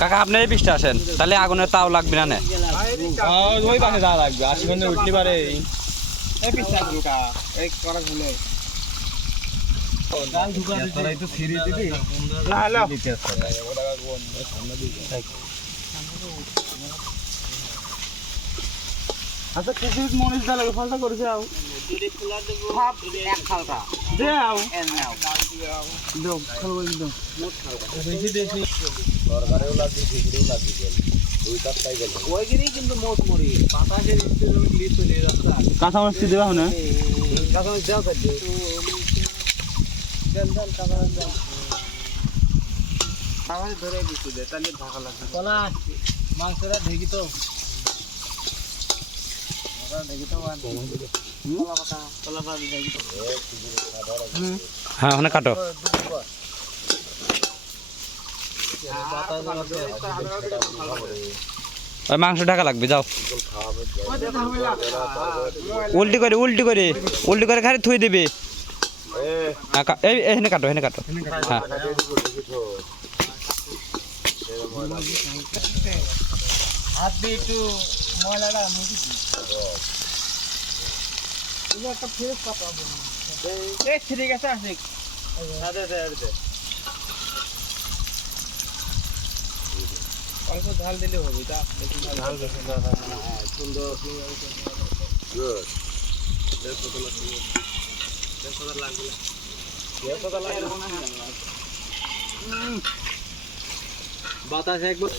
কাকা আপনি এই পিসটা আসেন, তাহলে আগুনের তাও লাগবে না। ওই পাশে যাওয়া লাগবে, 80 মিনিট উঠলি পারে এই পিসটা ঢুকা এই করা গুলো ডাল ঢুকা দিতে তো ফিরে দিবি না। হ্যালো আচ্ছা কিছু মনিস ডাল ফলটা করেছে আও দুই ফুলা দেব সব এক খালকা দে আও দাও খালবা দাও মোট খালকা বেশি বেশি সরকারেও লাগবে ফিরেও লাগবে দুই তার তাই গেল ওই গিরি কিন্তু মোট মরি বাতাসের স্পিড লিপ চলে রাস্তা কাঁচা মাছ কি দেবা না কাঁচা মাছ দাও কাটে দেন দেন কাঁচা মাছ দাও আবার ধরে দিতে দে তাহলে ঢাকা লাগবে কলা মাংসটা ঢেকি তো হ্যাঁ ওখানে কাটো। ওই মাংস ঢাকা লাগবে, যাও উল্টি করে খালি থুই দিবি। এখানে কাটো হ্যাঁ হাত দিয়ে একটু ময়লাটা মুছে দিই একটা ফ্রেশ পাতা এই ঠিক আছে আসে দে অল্প ঝাল দিলে হবে এটা বেশি ঝাল বেশি না সুন্দর গুড বাতাস একবার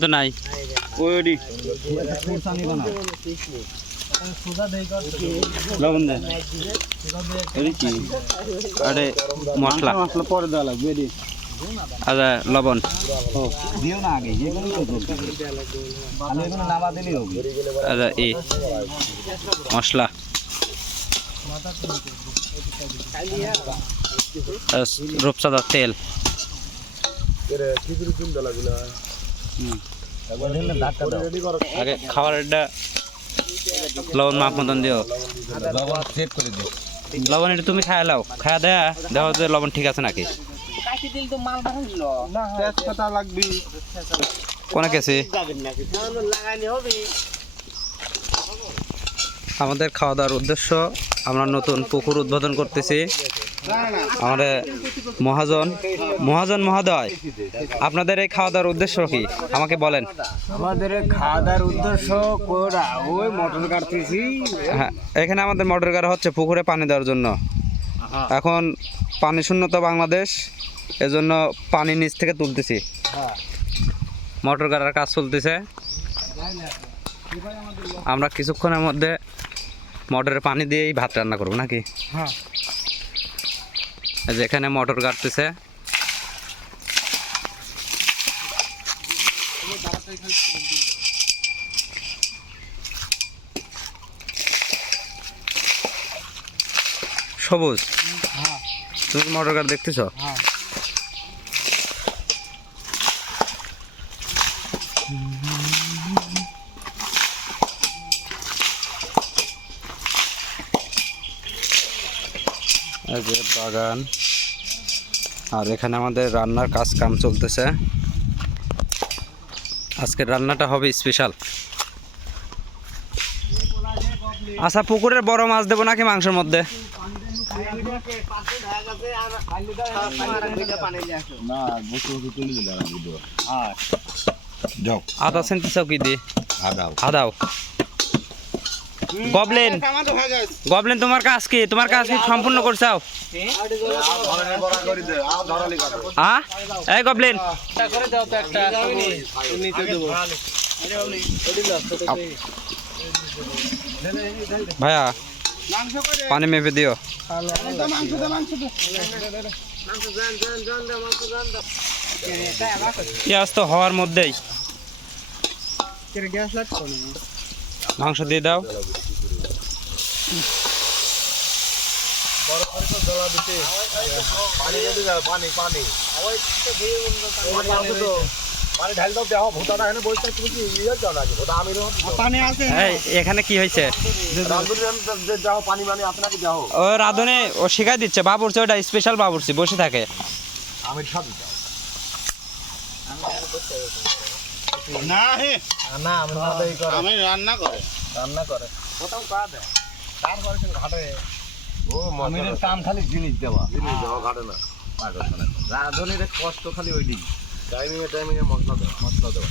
তো নাই আরে মশলা পরে দেওয়া লাগবে আচ্ছা লবণ দিও না আগে নামা দিলেই হবে। আচ্ছা এই মশলা রূপচাঁদা তেল আগে খাবার লবণ মাপ মতন দিও লবণ এটা তুমি খাই লাও খাওয়া দেয়া দেখো যে লবণ ঠিক আছে নাকি কোন কেছে আমাদের খাওয়া দাওয়ার উদ্দেশ্য আমরা নতুন পুকুর উদ্বোধন করতেছি। আমাদের মহাজন মহোদয় আপনাদের এই খাওয়া দাওয়ার উদ্দেশ্য কি আমাকে বলেন। আমাদের খাওয়া দাওয়ার উদ্দেশ্য ওই মোটর কাটতেছি। হ্যাঁ এখানে আমাদের মোটর গাড়া হচ্ছে পুকুরে পানি দেওয়ার জন্য। এখন পানি শূন্যতা বাংলাদেশ, এজন্য পানি নিচ থেকে তুলতেছি। মোটর গাড়ার কাজ চলতেছে। আমরা কিছুক্ষণের মধ্যে মোটরের পানি দিয়েই ভাত রান্না করবো নাকি। যেখানে মোটর কাটতেছে সবুজ, তুমি মোটর গাড়ি দেখতেছ। এই যে বাগান, আর এখানে আমাদের রান্নার কাম চলতেছে। আজকের রান্নাটা হবে স্পেশাল। আচ্ছা পুকুরের বড় মাছ দেবো নাকি মাংসের মধ্যে? আদা সেন্টি চৌকি দি আদাও। গবলেন তোমার কাজ কি সম্পূর্ণ করছাও? এই গবলেন ভাইয়া পানি মেপে দিও। পেঁয়াজ তো হওয়ার মধ্যেই মাংস দিয়ে দাও। পানি আছে এই, এখানে কি হয়েছে? ও রাঁধুনি ও শিখাই দিচ্ছে, বাবুর্চি ওটা স্পেশাল বাবুর্চি বসে থাকে। না হে আমি রান্না করে আমিরের কাম খালি জিনিস দেওয়া ঘাটে না রাঁধুনির কষ্ট খালি ওই দিক টাইমিংয়ে মশলা দেওয়া